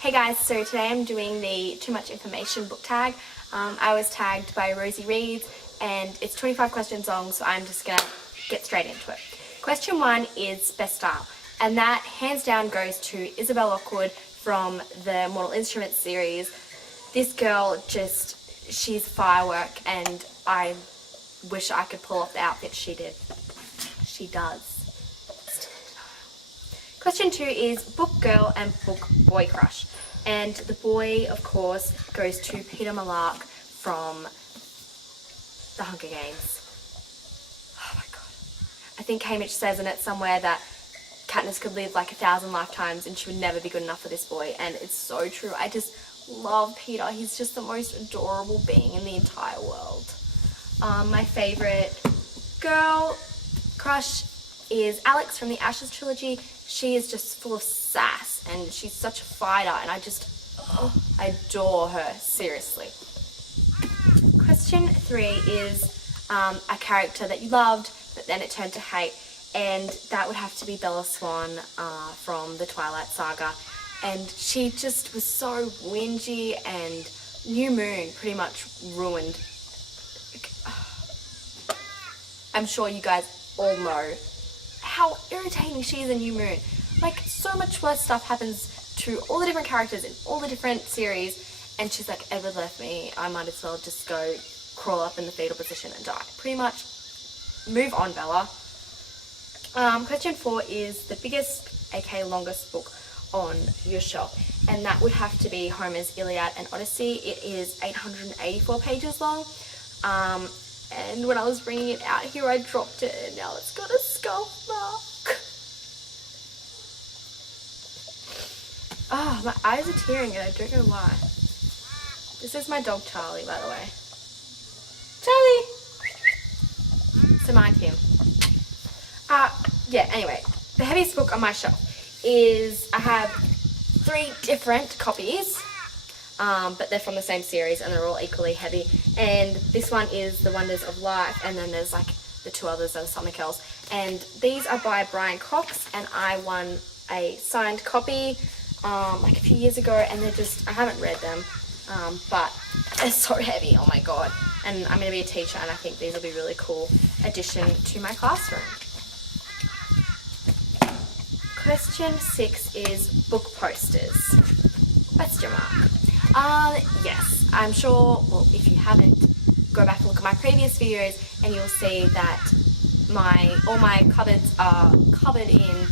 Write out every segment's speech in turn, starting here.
Hey guys, so today I'm doing the Too Much Information book tag. I was tagged by Rosie Reed and it's 25 questions long, so I'm just gonna get straight into it. Question 1 is best style, and that hands down goes to Isabel Lockwood from the Mortal Instruments series. This girl she's firework, and I wish I could pull off the outfit she did. She does. Question 2 is book girl and book boy crush. And the boy, of course, goes to Peter Malark from The Hunger Games. Oh my god. I think Hamish says in it somewhere that Katniss could live like 1,000 lifetimes and she would never be good enough for this boy. And it's so true. I just love Peter. He's just the most adorable being in the entire world. My favourite girl crush is Alex from the Ashes trilogy. She is just full of sass and she's such a fighter, and I adore her, seriously. Question 3 is a character that you loved but then it turned to hate, and that would have to be Bella Swan from the Twilight Saga. And she just was so whingy, and New Moon pretty much ruined. I'm sure you guys all know how irritating she is in New Moon. Like, so much worse stuff happens to all the different characters in all the different series, and she's like, Edward left me, I might as well just go crawl up in the fetal position and die. Pretty much. Move on, Bella. Question 4 is the biggest, aka longest book on your shelf, and that would have to be Homer's Iliad and Odyssey. It is 884 pages long. And when I was bringing it out here, I dropped it, and now it's got a scuff mark. Oh, my eyes are tearing, and I don't know why. This is my dog Charlie, by the way. Charlie! So mind him. Yeah, anyway. The heaviest book on my shelf is, I have 3 different copies. But they're from the same series and they're all equally heavy. And this one is The Wonders of Life, and then there's like the 2 others that are something else. And these are by Brian Cox, and I won a signed copy like a few years ago, and they're just, I haven't read them, but they're so heavy, oh my god. And I'm going to be a teacher, and I think these will be a really cool addition to my classroom. Question 6 is book posters. Question mark. Yes, I'm sure, well, if you haven't, go back and look at my previous videos and you'll see that all my cupboards are covered in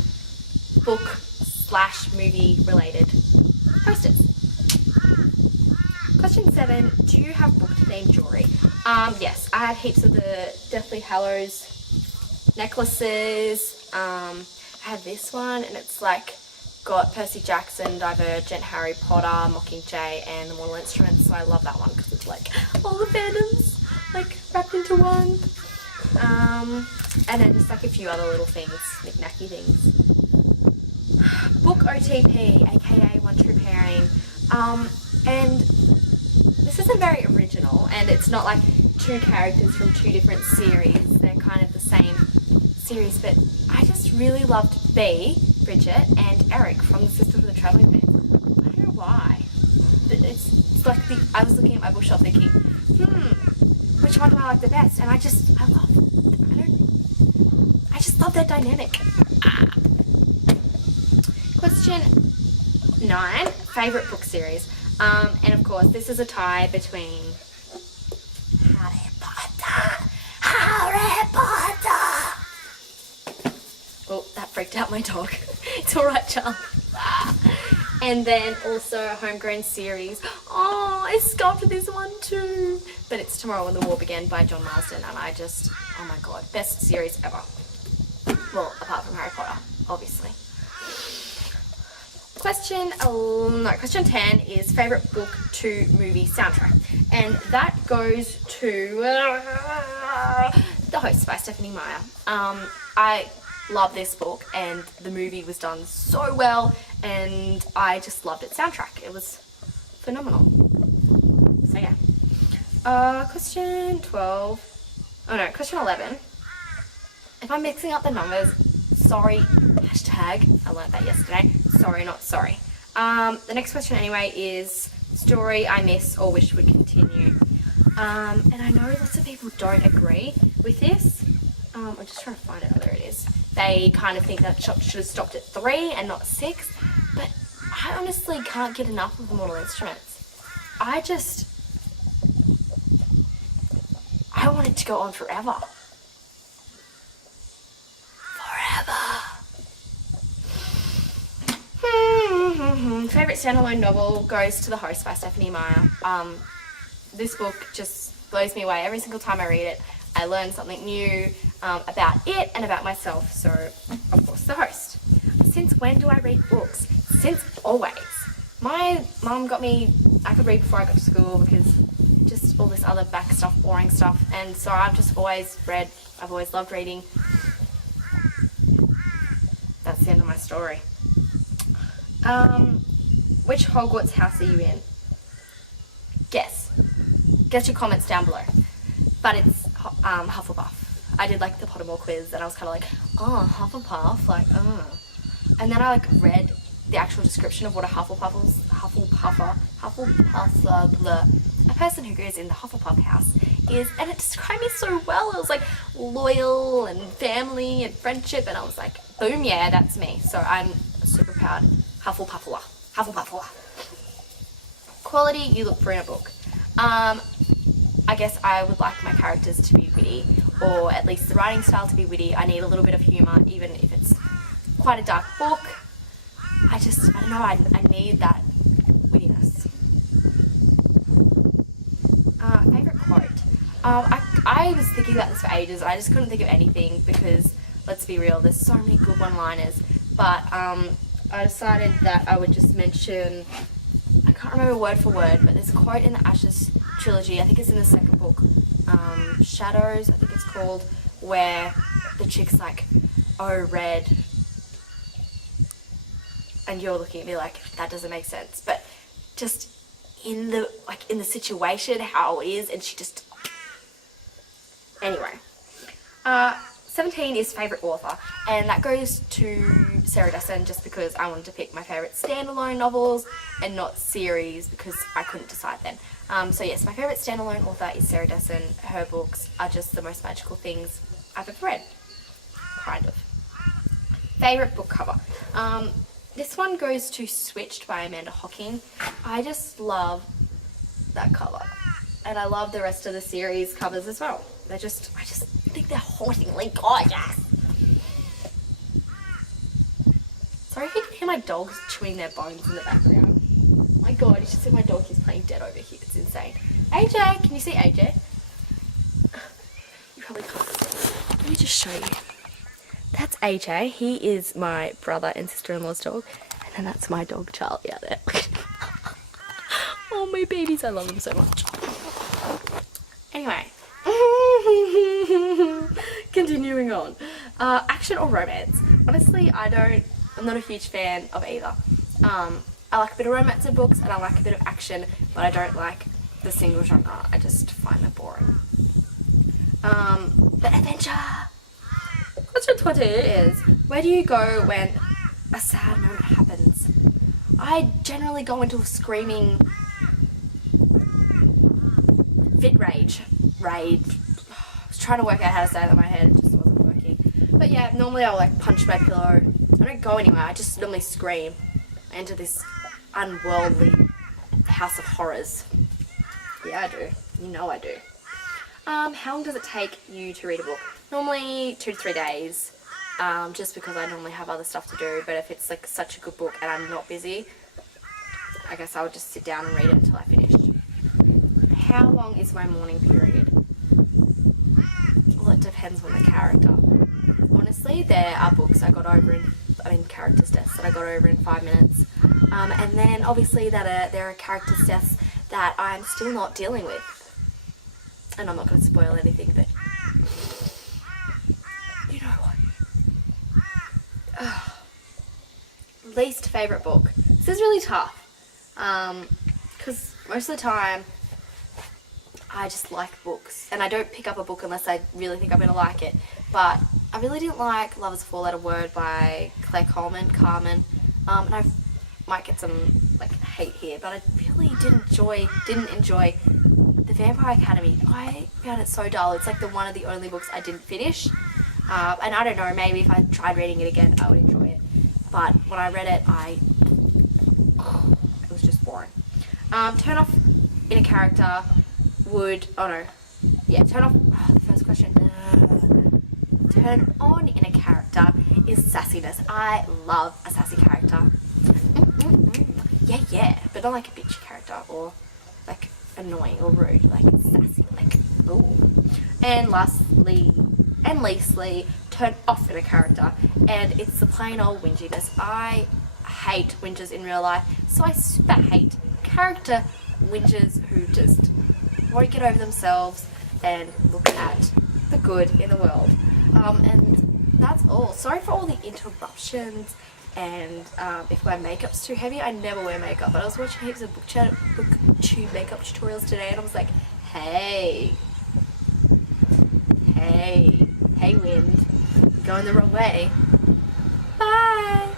book/movie related posters. Question 7, do you have book themed jewelry? Yes, I have heaps of the Deathly Hallows necklaces. I have this one, and it's like got Percy Jackson, Divergent, Harry Potter, Mockingjay, and the Mortal Instruments, so I love that one because it's like all the fandoms like wrapped into one. And then just like a few other little things, knick-knacky things. Book OTP, aka One True Pairing, and this isn't very original, and it's not like 2 characters from 2 different series, they're kind of the same series, but I just really loved Bridget, and Eric from the Sisters of the Travelling Band. I don't know why. It's like I was looking at my bookshelf thinking, which one do I like the best? And I just love that dynamic. Question 9, favourite book series. And of course, this is a tie between Harry Potter. Oh, that freaked out my dog. It's alright, Charles. And then also a homegrown series. Oh, I sculpted this one too. But it's Tomorrow When the War Began by John Marsden, and I just, oh my god, best series ever. Well, apart from Harry Potter, obviously. Question 10 is favourite book to movie soundtrack. And that goes to The Host by Stephanie Meyer. I love this book, and the movie was done so well, and I just loved its soundtrack. It was phenomenal. So yeah. Question 11. If I'm mixing up the numbers, sorry, hashtag, I learned that yesterday, sorry not sorry. The next question anyway is story I miss or wish would continue. And I know lots of people don't agree with this. I'm just trying to find it. Oh, there it is. They kind of think that it should have stopped at 3 and not 6. But I honestly can't get enough of the Mortal Instruments. I want it to go on forever. Favorite standalone novel goes to The Host by Stephanie Meyer. This book just blows me away. Every single time I read it, I learn something new about it and about myself. So, of course, The Host. Since when do I read books? Since always. My mum got me, I could read before I got to school because just all this other back stuff, boring stuff. And so I've just always read. I've always loved reading. That's the end of my story. Which Hogwarts house are you in? Guess your comments down below. But it's Hufflepuff. I did like the Pottermore quiz and I was kind of like, oh, Hufflepuff, like, oh. And then I like read the actual description of what a a person who goes in the Hufflepuff house is, and it described me so well. It was like loyal and family and friendship, and I was like, boom, yeah, that's me. So I'm super proud. Hufflepuffler. Quality you look for in a book. I guess I would like my characters to be witty, or at least the writing style to be witty. I need a little bit of humour, even if it's quite a dark book. I don't know, I need that wittiness. Favourite quote. I was thinking about this for ages. I just couldn't think of anything because, let's be real, there's so many good one-liners. But I decided that I would just mention, I can't remember word for word, but there's a quote in the Ashes trilogy, I think it's in the second book, Shadows, I think it's called, where the chick's like, oh, red, and you're looking at me like, that doesn't make sense, but just in the situation, how it is, and she just, anyway. 17 is favourite author, and that goes to Sarah Dessen just because I wanted to pick my favourite standalone novels and not series because I couldn't decide then. So yes, my favourite standalone author is Sarah Dessen. Her books are just the most magical things I've ever read, kind of. Favourite book cover. This one goes to Switched by Amanda Hocking. I just love that cover, and I love the rest of the series covers as well. I just think they're hauntingly gorgeous. Sorry if you can hear my dogs chewing their bones in the background. Oh my god, you should see my dog, he's playing dead over here. It's insane. AJ, can you see AJ? You probably can't see. Let me just show you. That's AJ. He is my brother and sister-in-law's dog. And then that's my dog, Charlie, out there. Oh, my babies, I love them so much. Anyway. Continuing on. Action or romance? Honestly, I'm not a huge fan of either. I like a bit of romance in books and I like a bit of action, but I don't like the single genre. I just find them boring. But adventure! Question 20 is, where do you go when a sad moment happens? I generally go into a screaming fit rage. I was trying to work out how to say that in my head, it just wasn't working. But yeah, normally I'll like punch my pillow. I don't go anywhere, I just normally scream. I enter this unworldly house of horrors. Yeah, I do. You know I do. How long does it take you to read a book? Normally 2 to 3 days, just because I normally have other stuff to do. But if it's like such a good book and I'm not busy, I guess I would just sit down and read it until I finish. How long is my mourning period? Well, it depends on the character. Honestly, there are books I got over characters' deaths that I got over in 5 minutes. And then obviously there are characters' deaths that I'm still not dealing with. And I'm not going to spoil anything, but you know what. Least favourite book. This is really tough. Because most of the time I just like books, and I don't pick up a book unless I really think I'm going to like it. But I really didn't like Love is a Four-Letter Word by Claire Carmen. And might get some like hate here, but I really didn't enjoy The Vampire Academy. I found it so dull. It's like one of the only books I didn't finish. And I don't know, maybe if I tried reading it again, I would enjoy it. But when I read it, it was just boring. Turn off in a character turn off, the first question. Turn on in a character is sassiness. I love a sassy character. Yeah, but not like a bitchy character or like annoying or rude, like sassy, like ooh. And lastly, and leastly, turn off in a character, and it's the plain old whinginess. I hate whingers in real life, so I super hate character whingers who just won't get over themselves and look at the good in the world. And that's all. Sorry for all the interruptions, and if my makeup's too heavy. I never wear makeup, but I was watching heaps of booktube makeup tutorials today, and I was like, hey wind, you're going the wrong way. Bye.